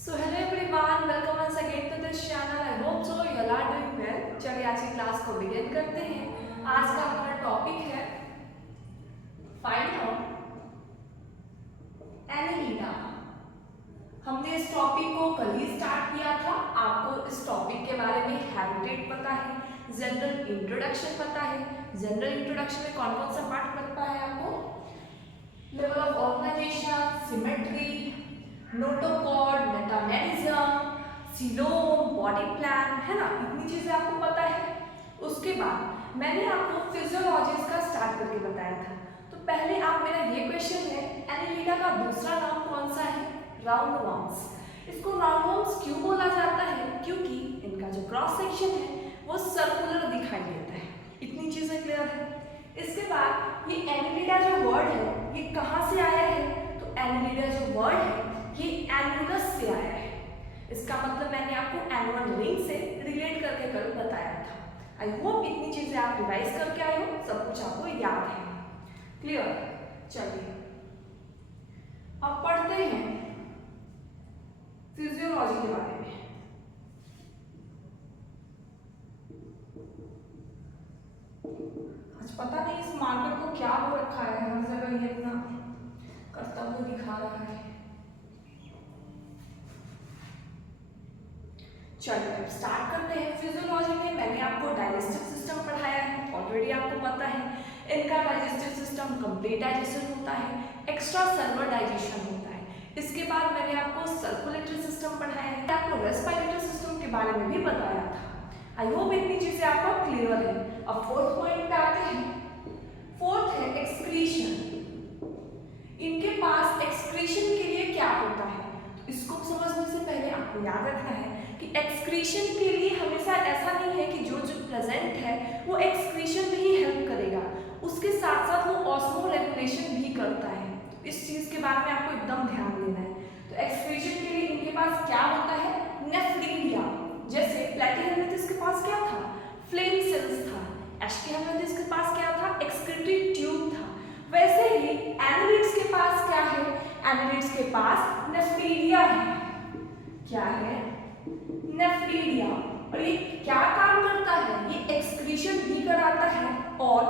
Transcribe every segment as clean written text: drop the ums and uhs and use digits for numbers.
So hello everyone, welcome once again to this channel. I hope so you all are doing well. चलिए आज की class को begin करते हैं। आज का हमारा टॉपिक है फाइंड आउट एनालिटा। हमने इस टॉपिक को कल ही स्टार्ट किया था। आपको इस टॉपिक के बारे में हैबिटेट पता है, जनरल इंट्रोडक्शन पता है। जनरल इंट्रोडक्शन में कौन कौन सा पार्ट पता है आपको? Level of organisation, symmetry, notochord, metamerism, coelom, body plan, है ना, इतनी चीजें आपको पता है। उसके बाद मैंने आपको फिजियोलॉजिस्ट का स्टार्ट करके बताया था। तो पहले आप मेरा ये क्वेश्चन है, एनालिटा का दूसरा नाम कौन सा है? Round worms. इसको राउंड वॉर्म्स क्यों बोला जाता है? क्योंकि इनका जो क्रॉस सेक्शन है वो सर्कुलर दिखाई देता है। इतनी चीजें क्लियर है। इसके बाद ये एनालिटा जो वर्ड है ये कहाँ से आया है? तो एनालिटा जो वर्ड है ये एनुलस से आया है। इसका मतलब मैंने आपको एनुअल रिंग से रिलेट करके कल बताया था। आई होप इतनी चीजें आप रिवाइज करके आए हो, सब कुछ आपको याद है। क्लियर? चलिए अब पढ़ते हैं फिजियोलॉजी के बारे में। आज पता नहीं इस मार्कर को क्या हो रखा है, हर जगह ये अपना कर्तव्य दिखा रहा है। चलिए अब स्टार्ट करते हैं। फिजियोलॉजी में मैंने आपको डाइजेस्टिव सिस्टम पढ़ाया है, ऑलरेडी आपको पता है। इनका डाइजेस्टिव सिस्टम कंप्लीट डाइजेशन होता है, एक्स्ट्रा सेलुलर डाइजेशन होता है। इसके बाद मैंने आपको सर्कुलेटरी सिस्टम पढ़ाया है, आपको रेस्पिरेटरी सिस्टम के बारे में भी बताया था। आई होप इतनी चीजें आपको क्लियर है। अब फोर्थ पॉइंट पे आते हैं। फोर्थ है एक्सक्रीशन। इनके पास एक्सक्रीशन के लिए क्या होता है? तो इसको समझने से पहले आपको याद रखना है कि एक्सक्रीशन के लिए हमेशा ऐसा नहीं है कि जो प्रेजेंट है वो एक्सक्रीशन में ही हेल्प करेगा, उसके साथ साथ वो ऑस्मो रेगुलेशन भी करता है। तो इस चीज के बारे में आपको एकदम ध्यान देना है। तो एक्सक्रीशन के लिए इनके पास क्या होता है? नेफ्रीडिया। जैसे प्लैटिहेल्मिंथस के पास क्या था? फ्लेम सेल्स था। एस्टिहेल्मिंथस के पास क्या था? एक्सक्रीटरी ट्यूब था। वैसे ही एनालिड्स के पास क्या है? एनालिड्स के पास नेफ्रीडिया है। क्या है? नेफ्रीडिया। और ये क्या काम करता है? ये एक्सक्रीशन भी कराता है और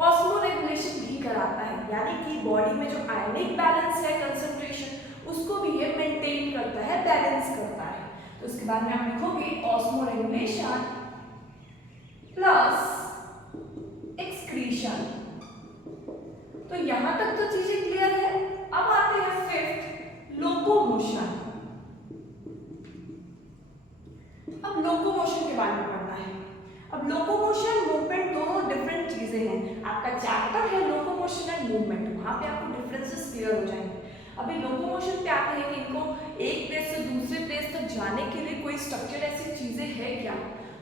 ऑस्मो रेगुलेशन भी कराता है, यानी कि बॉडी में जो आयनिक बैलेंस है, कंसंट्रेशन, उसको भी ये मेंटेन करता है, बैलेंस करता है। तो उसके बाद में आप लिखोगे ऑस्मो रेगुलेशन प्लस एक्सक्रीशन। तो यहां तक तो चीजें क्लियर है। अब आते हैं फिफ्थ, लोकोमोशन। अब लोकोमोशन के बारे में पढ़ना है। अब लोकोमोशन मूवमेंट दोनों डिफरेंट चीजें हैं। आपका चैप्टर है लोकोमोशन एंड मूवमेंट, वहां पे आपको डिफरेंसेस क्लियर हो जाएंगे। अभी लोकोमोशन पे आते हैं कि इनको एक प्लेस से दूसरे प्लेस तक जाने के लिए कोई स्ट्रक्चर ऐसी चीजें है क्या?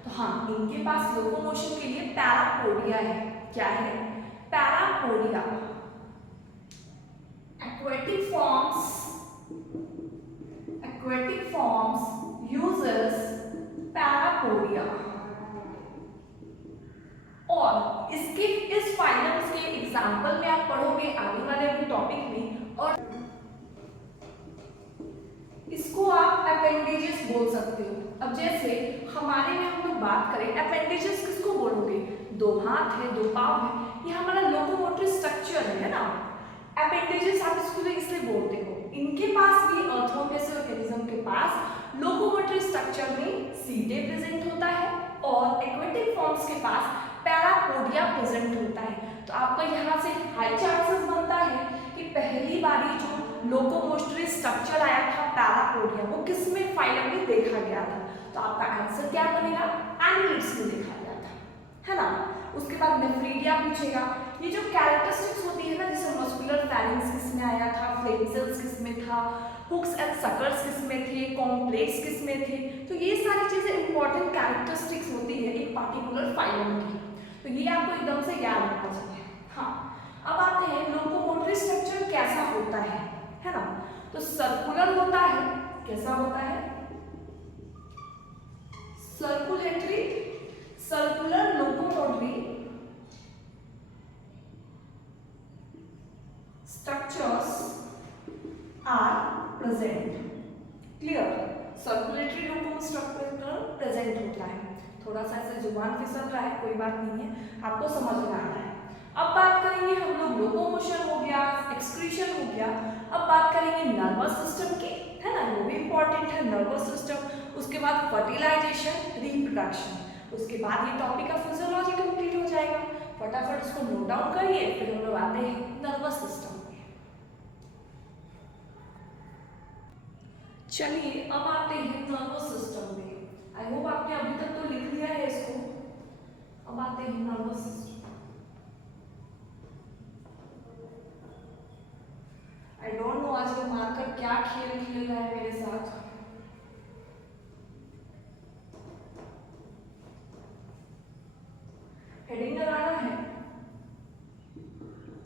तो हाँ, इनके पास लोकोमोशन के लिए पैरापोडिया है। क्या है? Parapodia. aquatic forms uses parapodia. और इसके इस फाइनल्स के एग्जांपल में आप पढ़ोगे आने वाले अपने टॉपिक में, और इसको आप अपेंडेजेस बोल सकते हो। अब जैसे हमारे में हम लोग बात करें, अपेंडेजेस किसको बोलोगे? दो हाथ है, दो पाँव है, ये हमारा लोकोमोटरी स्ट्रक्चर है ना। अपेंडेजेस आप इसको इसलिए बोलते हो। इनके पास भी अर्थों में से ऑर्गेनिज्म के पास लोकोमोटरी स्ट्रक्चर में सीधे प्रेजेंट होता है और एक्वेटिक फॉर्म्स के पास पैरापोडिया प्रेजेंट होता है। तो आपका यहाँ से हाई चांसेस बनता है कि पहली बारी जो लोकोमोटरी स्ट्रक्चर आया था पैरापोडिया, वो किस में फाइलम में देखा गया था? तो आपका आंसर क्या बनेगा? एनालिड्स में देखा गया था, है ना। उसके बाद नेफ्रीडिया पूछेगा। ये जो कैरेक्टरिस्टिक्स होती है ना, जैसे मस्कुलर फैरिंग्स किस में आया था, फ्लेम सेल्स किस में था, हुक्स एंड सकर्स किस में थे, कॉम्प्लेक्स किस में थे, तो ये सारी चीजें इंपॉर्टेंट कैरेक्टरिस्टिक्स होती है एक पार्टिकुलर फाइलम की। तो ये आपको एकदम से याद रखना चाहिए। हाँ, अब आते हैं लोकोमोटरी स्ट्रक्चर कैसा होता है ना। तो सर्कुलर होता है। कैसा होता है? Circular locomotory structures are present। Clear. Circulatory locomotive structure present होता है। थोड़ा सा ऐसे जुबान फिसल रहा है, कोई बात नहीं है, आपको समझ में आ रहा है। अब बात करेंगे हम लोग लोकोमोशन हो गया, एक्सक्रीशन हो गया। अब बात करेंगे नर्वस सिस्टम की, है ना, वो भी इंपॉर्टेंट है नर्वस सिस्टम। उसके बाद फर्टिलाइजेशन, रिप्रोडक्शन, उसके बाद ये टॉपिक का फिजियोलॉजी कंप्लीट हो जाएगा। फटाफट उसको नोट डाउन करिए, फिर हम लोग आते हैं नर्वस सिस्टम। चलिए अब आते हैं नर्वस सिस्टम में। आई होप आपने अभी तक तो लिख लिया है इसको। अब आते हैं nervous system. I don't know आज ये मार्कर क्या खेल खेल रहा है मेरे साथ। हेडिंग लगाना है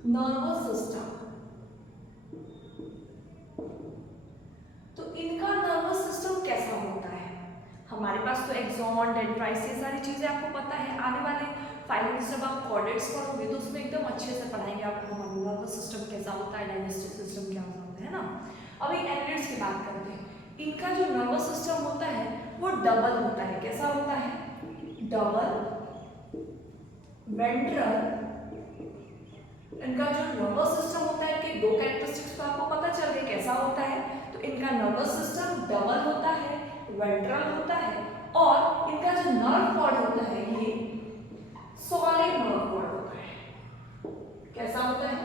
नर्वस सिस्टम। तो इनका नर्वस सिस्टम कैसा होता है? हमारे पास तो एक्सॉन, डेंड्राइट्स, ये सारी चीजें आपको पता है। आने वाले फाइनल जब आप कॉर्डेट्स पढ़ोगे तो उसमें एकदम अच्छे से पढ़ाएंगे आपको नर्वस सिस्टम कैसा होता है, डाइजेस्टिव सिस्टम क्या होता है ना। अभी एनिमल्स की बात करते हैं। इनका जो नर्वस सिस्टम होता है वो डबल होता है। कैसा होता है? Double ventral. इनका जो नर्वस सिस्टम होता है कि दो कैरेक्टरिस्टिक्स तो आपको पता चल गया कैसा होता है। तो इनका नर्वस सिस्टम डबल होता है, वेंट्रल होता है, और इनका जो नर्व कॉर्ड होता है ये सॉलिड नर्व कॉर्ड होता है। कैसा होता है?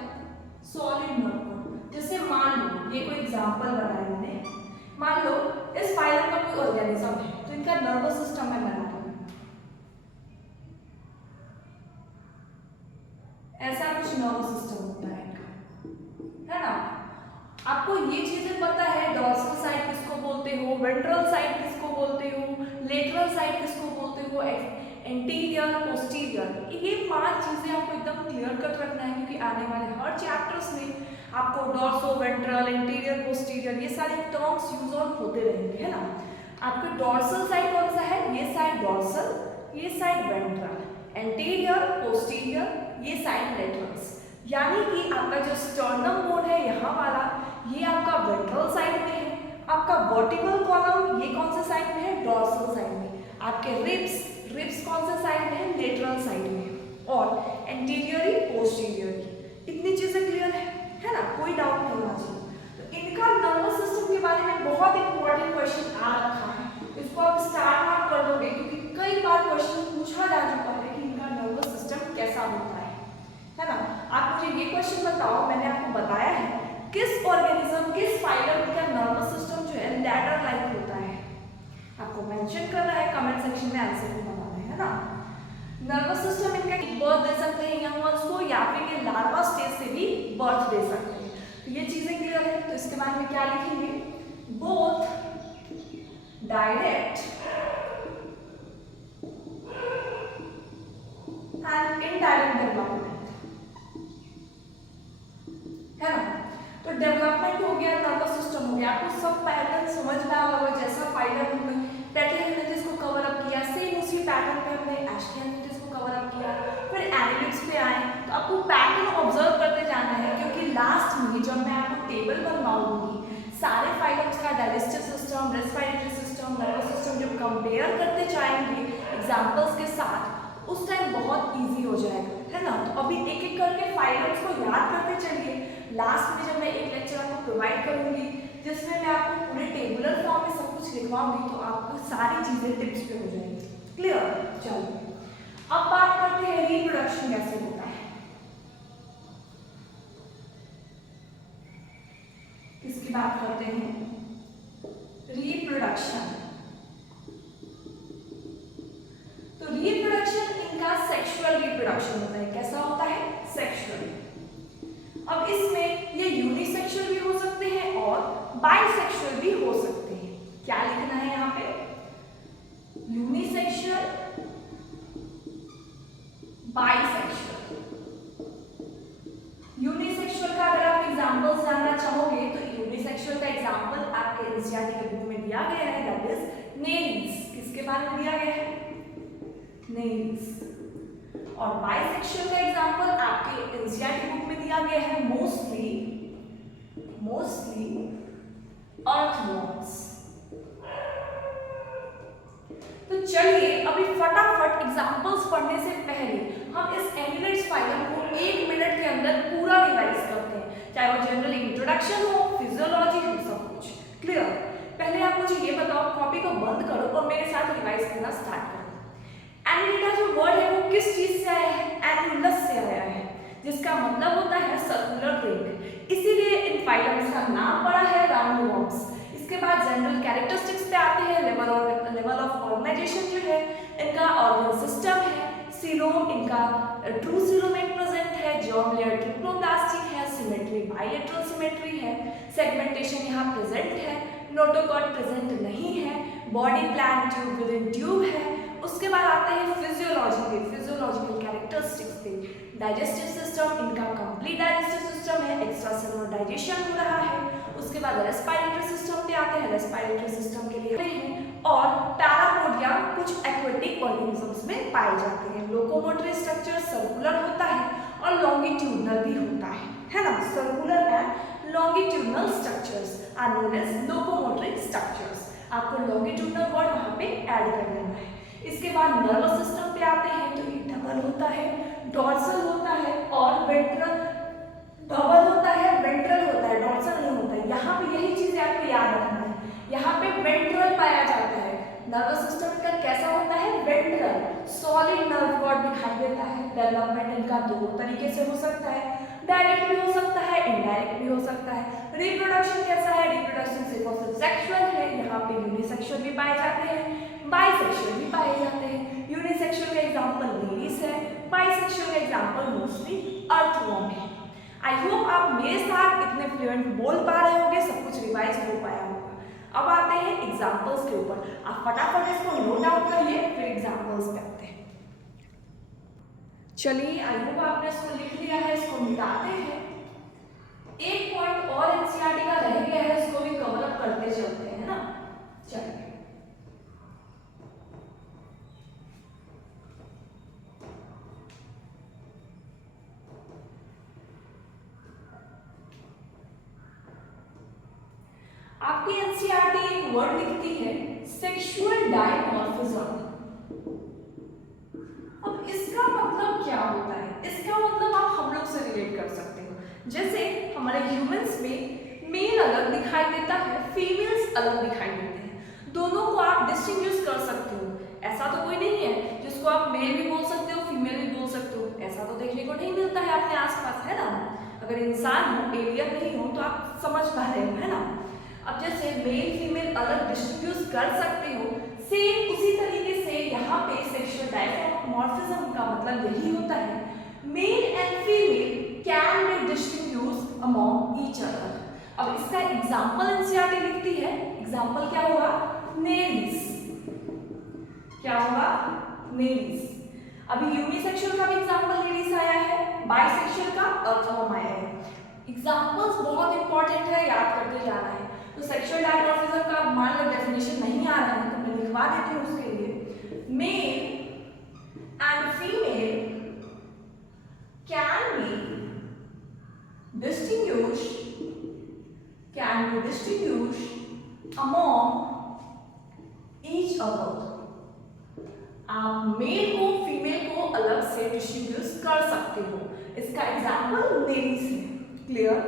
Solid nerve cord. जैसे मान लो ये कोई एग्जांपल बनाया मैंने, मान लो इस फाइलम का कोई ऑर्गेनिज्म है तो इनका नर्वस सिस्टम मैं बना रही हूं। ऐसा कुछ नर्वस सिस्टम होता है इनका, है ना। आपको ये चीजें पता है, डॉर्सल साइड किसको बोलते हो, वेंट्रल साइड किसको बोलते हो, लेटरल साइड किसको बोलते हो, एंटीरियर, पोस्टीरियर। ये 5 चीजें आपको एकदम क्लियर कट रखना है, क्योंकि आने वाले हर चैप्टर्स में आपको डॉर्सो वेंट्रल, एंटीरियर, पोस्टीरियर ये सारे टर्म्स यूज और होते रहेंगे, है ना। आपका डॉर्सल साइड कौन सा है? ये साइड डॉर्सल, ये साइड वेंट्रल, एंटीरियर, पोस्टीरियर, ये साइड लेटरल्स। यानी कि आपका जो स्टर्नम बोन है यहाँ वाला, ये आपका वेंट्रल साइड में है। आपका वर्टिकल कॉलम ये कौन से साइड में है? डॉर्सल साइड में। आपके रिब्स कौन से साइड में है? लेटरल साइड में। और एंटीरियरी, पोस्टीरियरी। इतनी चीजें क्लियर है ना, कोई डाउट नहीं होना चाहिए। तो इनका नर्वस सिस्टम के बारे में बहुत इंपॉर्टेंट क्वेश्चन आ रखा है, इसको आप स्टार मार्क कर दोगे, क्योंकि कई बार क्वेश्चन पूछा जा चुका है कि इनका नर्वस सिस्टम कैसा होता है ना। आप मुझे ये क्वेश्चन बताओ, मैंने आपको बताया है किस ऑर्गेनिज्म, किस फाइलम का नर्वस सिस्टम जो है लैडर लाइक होता है। आपको मेंशन करना है, कमेंट सेक्शन में आंसर भी बताना है ना। नर्वस सिस्टम इनका बर्थ दे सकते हैं यंग वंस को, या फिर ये लार्वा स्टेज से भी बर्थ दे सकते हैं। तो ये चीजें क्लियर है। तो इसके बारे में क्या लिखेंगे? Both direct and indirect development, है ना। तो डेवलपमेंट हो गया, नर्वस सिस्टम हो गया। आपको सब पैटर्न समझ में आ रहा होगा। जैसा फाइलम में पैटर्न को कवर अप किया, सेम उसी पैटर्न पे हमने एस्कियानिटिस को कवर अप किया, फिर एनिलिड्स पे आए। तो आपको पैटर्न ऑब्जर्व करते जाना है, क्योंकि लास्ट में जब मैं आपको टेबल बनवाऊंगी सारे फाइलम्स का digestive system, respiratory system, nervous system जब कंपेयर करते जाएंगे एग्जांपल्स के साथ, उस टाइम बहुत इजी हो जाएगा, है ना। तो अभी एक एक करके फाइलम्स को याद करते चलिए। लास्ट में जब मैं एक लेक्चर आपको प्रोवाइड करूंगी जिसमें मैं आपको पूरे टेबुलर फॉर्म में सब कुछ लिखवाऊंगी, तो आपको सारी चीजें टिप्स पे हो जाएंगी। क्लियर? चलिए अब बात करते हैं रिप्रोडक्शन कैसे होता है। किसकी बात करते हैं? रिप्रोडक्शन। तो रिप्रोडक्शन इनका सेक्सुअल रिप्रोडक्शन होता है। कैसा होता है? सेक्सुअल। अब इसमें ये यूनिसेक्सुअल भी हो सकते हैं और बाइसेक्सुअल भी हो सकते हैं। क्या लिखना है यहाँ पे? Unisexual, bisexual. यूनिसेक्सुअल का अगर आप एग्जांपल्स जानना चाहोगे तो यूनिसेक्सुअल का एग्जांपल आपके एनसीईआरटी के बुक में दिया गया है, दैट इज नेरीज। किसके बारे में दिया गया है? नेरीज। और बाइसेक्सुअल का एग्जांपल आपके एनसीईआरटी बुक में दिया गया है मोस्टली अर्थवॉर्म्स। एग्जाम्पल्स पढ़ने से पहले हम इस एमिनेट्स फाइलम को 1 मिनट के अंदर पूरा रिवाइज करते हैं, चाहे वो जनरल इंट्रोडक्शन हो, फिजियोलॉजी हो, सब कुछ क्लियर। पहले आप मुझे ये बताओ, कॉपी को बंद करो और मेरे साथ रिवाइज करना स्टार्ट करो। एनिलिडा जो वर्ड है वो किस चीज से आया है? एनुलस से आया है, जिसका मतलब होता है सर्कुलर रिंग। इसीलिए इन फाइलम्स का नाम पड़ा है राउंड वॉर्म्स। इसके बाद जनरल कैरेक्टरिस्टिक्स पे आते हैं। लेवल ऑफ ऑर्गेनाइजेशन जो है, इनका ऑर्गन सिस्टम है, सीलोम इनका ट्रू सीलोमेट प्रेजेंट है, जॉर्म लेयर ट्रिप्लोप्लास्टिक है, सिमेट्री बाइलेटरल सिमेट्री है, सेगमेंटेशन यहाँ प्रेजेंट है, नोटोकॉर्ड प्रेजेंट नहीं है, body plan tube with in tube है। उसके बाद आते हैं फिजियोलॉजी पे, फिजियोलॉजिकल कैरेक्टरिस्टिक्स पे। डाइजेस्टिव सिस्टम इनका कंप्लीट डाइजेस्टिव सिस्टम है, एक्स्ट्रा सेलुलर डाइजेशन हो रहा है। उसके बाद रेस्पिरेटरी सिस्टम पे आते हैं, रेस्पिरेटरी सिस्टम के लिए हैं। और पैरापोडिया कुछ एक्वेटिक ऑर्गेनिजम्स में पाए जाते हैं। लोकोमोटरी स्ट्रक्चर सर्कुलर होता है और लॉन्गिट्यूडनल भी होता है ना। Circular and longitudinal structures are known as locomotory structures. आपको लॉन्गिट्यूडनल वर्ड वहां पे ऐड कर देना है। इसके बाद नर्वस सिस्टम पे आते हैं, तो ये डबल होता है, डॉर्सल होता है और वेंट्रल। डबल होता है, वेंट्रल होता है, डॉर्सल नहीं होता है। यहाँ पे यही चीजें आपको याद रखना है, यहाँ पे वेंट्रल पाया जाता है। नर्वस सिस्टम का कैसा होता है? वेंट्रल। सॉलिड नर्व कॉर्ड दिखाई देता है। डेवलपमेंट इनका दो तरीके से हो सकता है, डायरेक्ट भी हो सकता है, इनडायरेक्ट भी हो सकता है। रिप्रोडक्शन कैसा है? रिप्रोडक्शन सिर्फ और सिर्फ सेक्सुअल है। यहाँ पे यूनिसेक्सुअल भी पाए जाते हैं, बाइसेक्सुअल भी पाए जाते हैं। यूनिसेक्सुअल का एग्जांपल लेडीज है, बाइसेक्सुअल का एग्जांपल मोस्टली अर्थवॉर्म है। आई होप आप मेरे साथ इतने फ्लुएंट बोल पा रहे होंगे, सब कुछ रिवाइज हो पाया होगा। अब आते हैं एग्जांपल्स के ऊपर। आप फटाफट इसको नोट डाउन करिए, फिर एग्जांपल्स पे आते हैं। चलिए, आई होप आपने इसको लिख लिया है, इसको मिटाते हैं। एक पॉइंट और एनसीईआरटी का रह गया है, इसको भी कवर अप करते चलते हैं ना। चलिए, आपकी एनसीईआरटी एक वर्ड लिखती है सेक्सुअल डायमॉर्फिज्म। अब इसका मतलब क्या होता है? इसका मतलब आप हम लोग से रिलेट कर सकते हो। जैसे हमारे ह्यूमंस में मेल अलग दिखाई देता है, फीमेल्स अलग दिखाई देते हैं। दोनों को आप डिस्टिंग्विश कर सकते हो। ऐसा तो कोई नहीं है जिसको आप मेल भी बोल सकते हो, फीमेल भी बोल सकते हो। ऐसा तो देखने को नहीं मिलता है अपने आसपास, है ना। अगर इंसान हो, एलियन नहीं हो, तो आप समझ पा रहे हो, है ना। अब जैसे मेल फीमेल अलग डिस्ट्रीब्यूट कर सकते हो, सेम उसी तरीके से यहाँ पे सेक्सुअल डायमॉर्फिज्म का मतलब यही होता है, male and female can be distribute among each other. अब इसका एग्जांपल एनसीईआरटी लिखती है। एग्जांपल क्या होगा? नेरीज। क्या होगा? नेरीज। अभी यूनिसेक्सुअल का भी एग्जांपल नेरीज आया है, बाइसेक्सुअल का अर्थवॉर्म आया है। एग्जांपल्स बहुत इंपॉर्टेंट है, याद करते जाना है। तो सेक्सुअल डायमॉर्फिज्म का मान लो डेफिनेशन नहीं आ रहा है तो मैं लिखवा देती हूँ उसके लिए। Male and female can be distinguished among each other. आप मेल को फीमेल को अलग से डिस्टिंग्विश कर सकते हो। इसका एग्जांपल नेरीज है। क्लियर?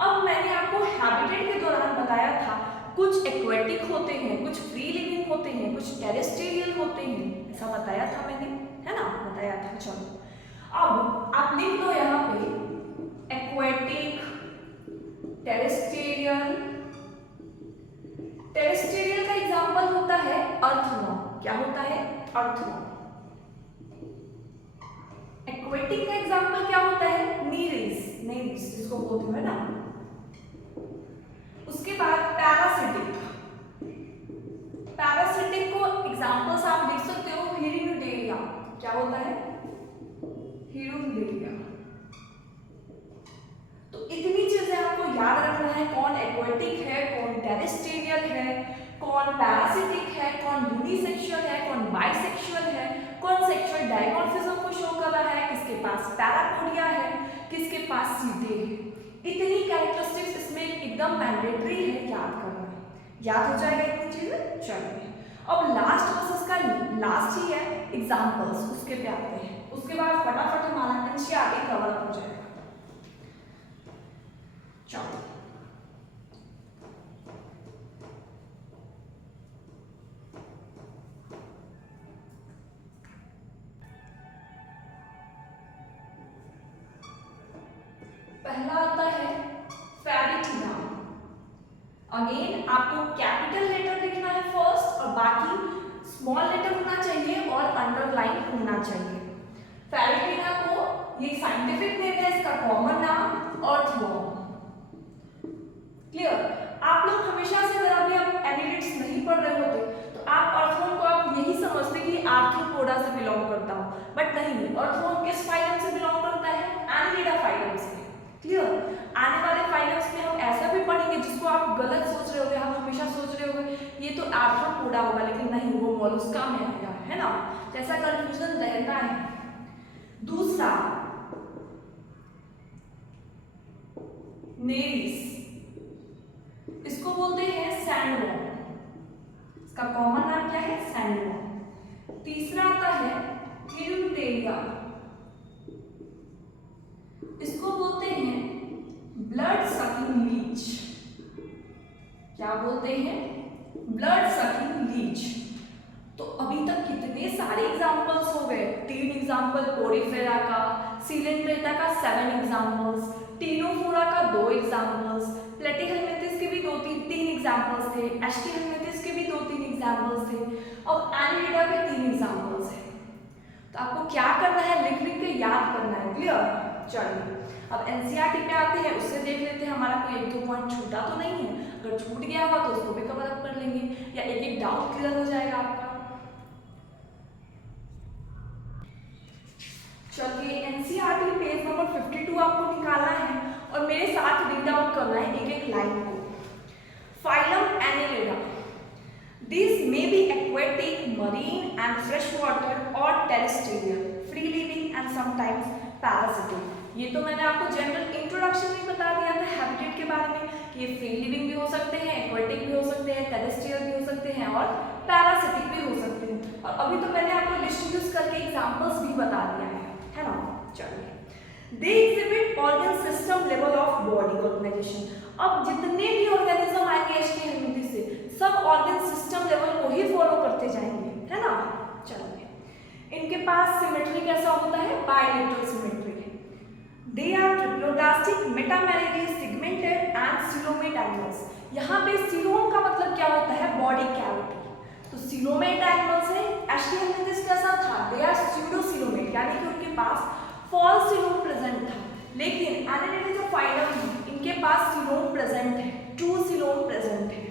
अब मैंने आपको हैबिटेट के दौरान बताया था, कुछ एक्वेटिक होते हैं, कुछ फ्री लिविंग होते हैं, कुछ टेरेस्ट्रियल होते हैं। ऐसा बताया था मैंने, है ना, बताया था। चलो, अब आप लिख लो यहाँ पे एक्वेटिक, टेरेस्ट्रियल। टेरेस्ट्रियल का एग्जांपल होता है अर्थवॉर्म। क्या होता है? अर्थवॉर्म। एक्वेटिक का एग्जांपल क्या होता है? नेरीज, नेरीज जिसको बोलते हैं ना। उसके बाद पैरासिटिक। पैरासिटिक को एग्जांपल्स आप देख सकते हो, हिरुडेरिया। क्या होता है? हिरुडेरिया। तो इतनी चीजें आपको याद रखना है, कौन एक्वेटिक है, कौन टेरेस्ट्रियल है, कौन पैरासिटिक है, कौन यूनिसेक्सुअल है, कौन बाइसेक्सुअल है, कौन सेक्सुअल डायमॉर्फिज्म को शो कर रहा है, किसके पास पैरापोडिया है, किसके पास सीधे है। इतनी कैरेक्टरिस्टिक्स इसमें एकदम मैंडेटरी है, याद करना है। याद हो जाएगा इतनी चीजें। चलिए, अब लास्ट बस इसका लास्ट ही है एग्जाम्पल्स, उसके पे आते हैं, उसके बाद फटाफट हमारा एनसीईआरटी कवर हो जाएगा। चलो पहला आता है फेरिटी नाम। अगेन आपको कैपिटल लेटर लिखना है फर्स्ट और बाकी स्मॉल लेटर होना चाहिए और अंडरलाइन होना चाहिए। फेरिटीना को ये साइंटिफिक नेम है, इसका कॉमन नाम अर्थवॉर्म। क्लियर? आप लोग हमेशा से अगर अभी आप एनिलिड्स नहीं पढ़ रहे होते तो आप अर्थवॉर्म को आप यही समझते कि आर्थ्रोपोडा से बिलोंग करता हो, बट नहीं, अर्थवॉर्म किस फाइलम से बिलोंग करता है? एनिलिडा फाइलम से। क्लियर? आने वाले फाइलम्स में हम ऐसा भी पढ़ेंगे जिसको आप गलत सोच रहे होगे, आप हमेशा सोच रहे होगे ये तो आर्थ्रोपोडा होगा, लेकिन नहीं, वो मोलस्का में आएगा, है ना? तो ऐसा कंफ्यूजन रहता है। दूसरा नेरिस, इसको बोलते हैं सैंडवॉर्म, इसका कॉमन नाम क्या है? सैंडवॉर्म। तीसरा आता है हिरुटेरिया, इसको बोलते हैं ब्लड सकिंग लीच। क्या बोलते हैं? Blood sucking Leach. तो अभी तक कितने सारे एग्जांपल्स हो गए, 3 एग्जांपल पोरीफेरा का, सिलेंड्रेटा का 7 एग्जांपल्स, टीनोफोरा का 2 एग्जांपल्स, प्लेटिहेलमिंथस के भी 2-3 एग्जांपल्स थे, एस्टिहेलमिंथस के भी 2-3 एग्जांपल्स थे और एनिलिडा के 3 एग्जांपल्स हैं। तो आपको क्या करना है? लिख लिख के याद करना है। क्लियर? चलिए अब एनसीईआरटी पे आते हैं, उससे देख लेते हैं हमारा कोई 1-2 पॉइंट छूटा तो नहीं है। अगर छूट गया होगा तो उसको भी कवर अप कर लेंगे या एक डाउट क्लियर हो जाएगा आपका। चलिए एनसीईआरटी पेज नंबर 52 आपको निकालना है और मेरे साथ रीड आउट करना है एक लाइन को। Phylum Annelida, these may be aquatic, marine and freshwater or terrestrial, free living and sometimes parasitic। ये तो मैंने आपको जनरल इंट्रोडक्शन में बता दिया था हैबिटेट के बारे में कि ये फ्री लिविंग भी हो सकते हैं, एक्वेटिक भी हो सकते हैं, टेरेस्ट्रियल भी हो सकते हैं और पैरासिटिक भी हो सकते हैं। और अभी तो मैंने आपको लिस्ट यूज करके एग्जांपल्स भी बता दिया है ना? चलिए they exhibit organ system level of body organisation. अब जितने भी ऑर्गेनिज्म आएंगे एस्टिहेलमिंथस से सब ऑर्गन सिस्टम लेवल को ही फॉलो करते जाएंगे, है ना? चलिए इनके पास सिमेट्री कैसा होता है? Bilateral symmetry. They are triploblastic, metameridionally segmented and coelomate animals। यहाँ पे सीलोम का मतलब क्या होता है? Body cavity. तो सीलोमेट एनिमल्स है। एस्टिहेलमिंथस कैसा था? They are pseudocoelomate, यानी कि उनके पास फॉल्स सीलोम प्रेजेंट था, लेकिन एनिलिडा जो फाइलम है इनके पास सीलोम प्रेजेंट है, ट्रू सीलोम प्रेजेंट है।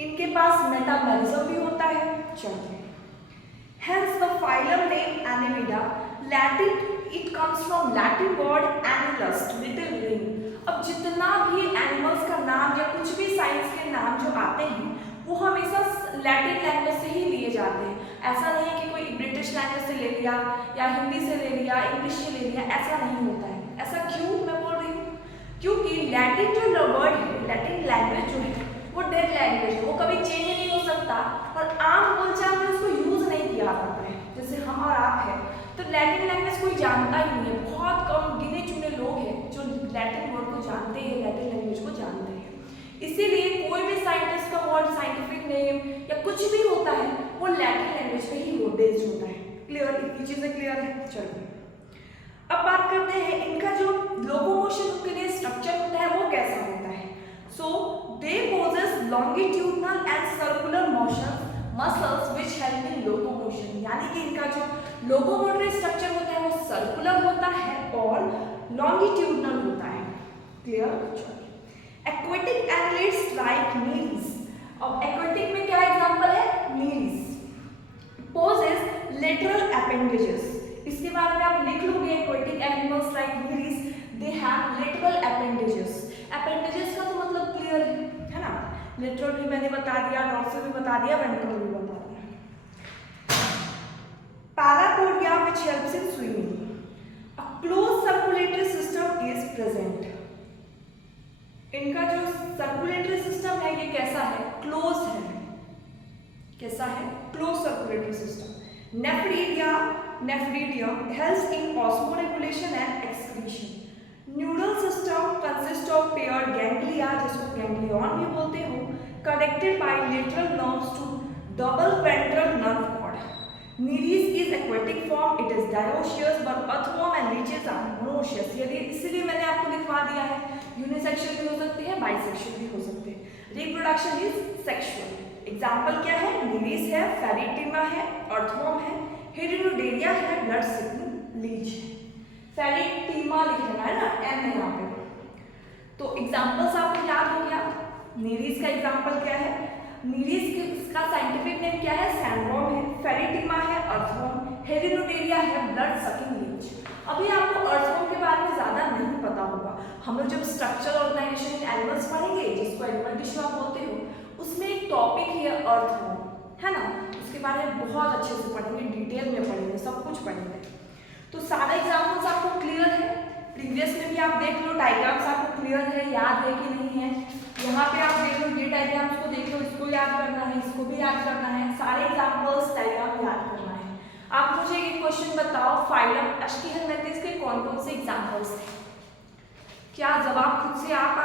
इनके पास मेटामेरिज्म भी होता है। चलिए hence the phylum name Annelida, Latin it comes from Latin word annulus, little ring। अब जितना भी एनिमल्स का नाम या कुछ भी साइंस के नाम जो आते हैं वो हमेशा लैटिन लैंग्वेज से ही लिए जाते हैं। ऐसा नहीं है कि कोई ब्रिटिश लैंग्वेज से ले लिया या हिंदी से ले लिया, इंग्लिश से ले लिया, ऐसा नहीं होता है। ऐसा क्यों मैं बोल रही हूँ? क्योंकि लैटिन जो वर्ड है, लैटिन लैंग्वेज जो है वो डेड लैंग्वेज है, वो कभी चेंज नहीं हो सकता और आम बोलचाल में उसको यूज नहीं किया जाता है। जैसे हम और आप हैं तो लैटिन लैंग्वेज कोई जानता ही नहीं है, बहुत कम गिने चुने लोग हैं जो लैटिन वर्ड को जानते हैं, लैटिन लैंग्वेज को जानते हैं। इसीलिए कोई भी साइंटिस्ट का वर्ड, साइंटिफिक नेम या कुछ भी होता है वो लैटिन लैंग्वेज पे ही वो बेस्ड होता है। क्लियर? इतनी चीजें क्लियर है? चलिए अब बात करते हैं इनका जो लोकोमोशन के लिए स्ट्रक्चर होता है वो कैसा होता है। सो they possess longitudinal and circular motion muscles which help in locomotion। यानी कि इनका जो लोकोमोटरी स्ट्रक्चर होता है वो सर्कुलर होता है और लॉन्गिट्यूडनल होता है। Clear? Aquatic annelids like Nereis. अब एक्वेटिक में क्या एग्जांपल है? Nereis possess lateral appendages. इसके बारे में आप लिख लोगे aquatic animals like Nereis they have lateral appendages. Appendages का तो मतलब क्लियर है ना? लेटरल भी मैंने बता दिया, डॉर्सल भी बता दिया, वेंट्रल भी बता दिया। Parapodia which helps in swimming. A close circulatory system is present. इनका जो सर्कुलेटरी सिस्टम है ये कैसा है? क्लोज है। कैसा है, close circulatory system. Nephridium helps in osmoregulation and excretion. Neural system consist of paired ganglia, जिसको गैंग्लियन भी बोलते हो, connected by lateral nerves to double ventral nerve cord. Nereis is aquatic form, it is dioecious, but earthworm and leeches are monoecious। यदि इसलिए मैंने आपको लिखवा दिया है, यूनिसेक्सुअल भी हो सकते हैं, बाइसेक्सुअल भी हो सकते हैं। Reproduction is sexual. एग्जाम्पल क्या है, नीरीज है, फेरिटिमा है, अर्थवर्म है, हिरिडोडेरिया है, ब्लड सिकिंग लीच है। फेरिटिमा लिख लेना है ना, एम है यहाँ पे। तो एग्जाम्पल्स आपको याद हो गया। नीरीज का एग्जाम्पल क्या है, नीरीज का साइंटिफिक नेम क्या है, सैंडवर्म है, फेरिटिमा है, अर्थवर्म, हेरिडोडेरिया है, ब्लड सकिंग लीच। अभी आपको अर्थवर्म के बारे में ज्यादा नहीं पता होगा। हम लोग जब स्ट्रक्चरल ऑर्गेनाइजेशन इन एनिमल्स पढ़ेंगे, जिसको एनिमल टिश्यू आप बोलते हो, उसमें एक टॉपिक है अर्थवर्म, है ना, उसके बारे में बहुत अच्छे से पढ़ेंगे, डिटेल में पढ़ेंगे, सब कुछ पढ़ेंगे। तो सारे एग्जाम्पल्स आपको क्लियर है, प्रीवियस में भी आप देख लो, डायग्राम्स आपको क्लियर है, याद है कि नहीं है। यहाँ पे आप देख लो, ये डायग्राम्स को देख लो, इसको याद करना है, इसको भी याद करना है, सारे एग्जाम्पल्स डायग्राम याद करना है। आप मुझे एक क्वेश्चन बताओ, फाइलम एस्टिहेलमिन्थेस के कौन कौन से एग्जाम्पल्स हैं? क्या जवाब खुद से आप